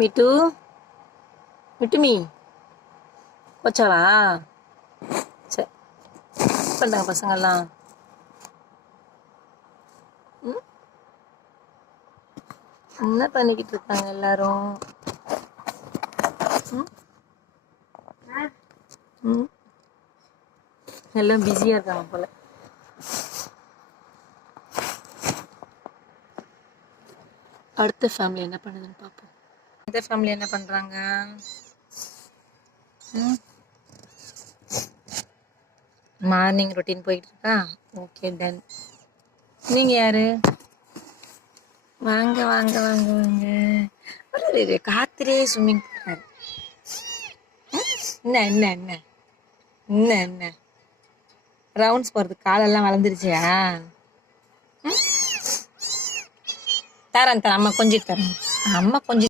மிட்டு மிட்டுமி போச்சாவா? சரி, பண்ணுங்க பசங்கள்லாம். என்ன பண்ணிக்கிட்டு இருக்காங்க எல்லாரும்? எல்லாம் பிஸியாக இருக்காங்க போல. அடுத்த ஃபேமிலி என்ன பண்ணுதுன்னு பார்ப்போம். அடுத்த ஃபேமிலி என்ன பண்ணுறாங்க? மார்னிங் ரொட்டீன் போயிட்டு இருக்கா? Okay, done. நீங்கள் யாரு? வாங்க வாங்க வாங்க வாங்க. ஒரு காத்திரே ஸ்விம்மிங் பண்ணாரு. என்ன என்ன என்ன என்ன என்ன ரவுண்ட்ஸ் போகிறதுக்கு காலெல்லாம் வளர்ந்துருச்சியா? தரேன் அம்மா கொஞ்சிட்டு தரேன். அம்மா கொஞ்சம்